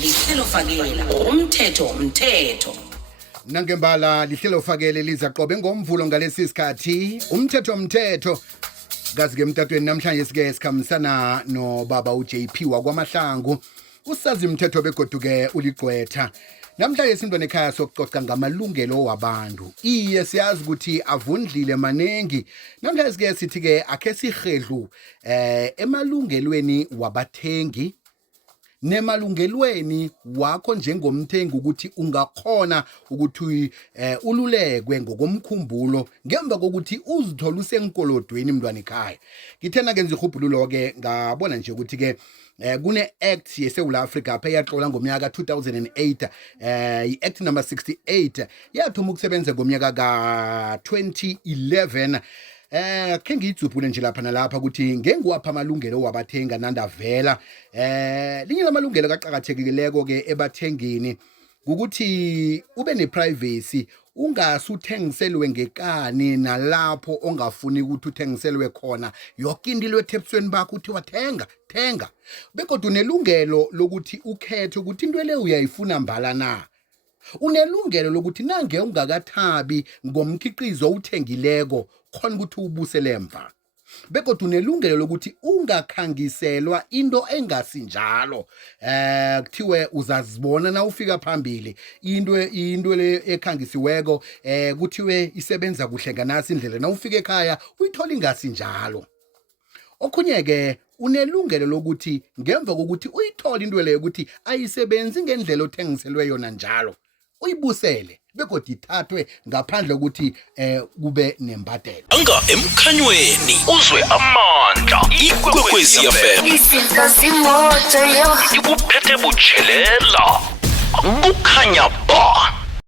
lihlelo fakela umthetho. Nangembala lihlelo fakele liza qobe ngomvulo ngalesi sikhathi umthetho kazi ke emtatweni namhlanje sike sikhamisana no baba uJP wakwaMahlangu usazi umthetho begoduke uligqwetha. Namhlanje sindwa nekhaya sokuxoxa ngamalungelo wabantu. Iye siyazi ukuthi avundlile manengi. Namhlanje sike sithi ke akhe sihedlu emalungelweni wabathengi nemalungelweni wakho njengomthengi ukuthi ungakhona ukuthi ululekwe ngokomkhumbulo ngemva kokuthi uzithola usenkolodweni mntwana ekhaya. Ngithena ke izihubhululo ke ngabona nje ukuthi ke kune act yeSouth Africa apha yaxola ngomnyaka 2008 i-act number 68 yathoma ukusebenza ngomnyaka ka2011. Ke ngiyitsubhule nje lapha nalapha ukuthi ngengiwapha amalungelo wabathenga nandavela linye lamalungelo kaqhakathekileko ke ebathengini ukuthi ube neprivacy, ungasuthengiselwe ngekani nalapho ongafuni ukuthi uthengiselwe khona yonke into lwethebusweni bakho uthi wathenga bekodwa unelungelo lokuthi ukhethe ukuthi into le uyayifuna mbala na. Unelungelo lokuthi nange ungakathabi ngomkhiqizo uthengileko khona ukuthi ubusele emva. Bekodwa unelungelo lokuthi ungakhangiselwa into engasinjalo. Kuthiwe uzazibona na ufika phambili into le ekhangisiweko kuthiwe isebenza kuhle nganasi indlela na ufika ekhaya uyithola ingasinjalo. Okhunye ke unelungelo lokuthi ngemva kokuthi uyithola into leyo ukuthi ayisebenzi ngendlela othengiselwe yona njalo uyibusele bekodwa ithathwe ngaphandle ukuthi kube nembadelo. Anga emkhanyweni uzwe amandla ikwekwezi FM Isinto simoto yo ikuphethe butshelela kukhanya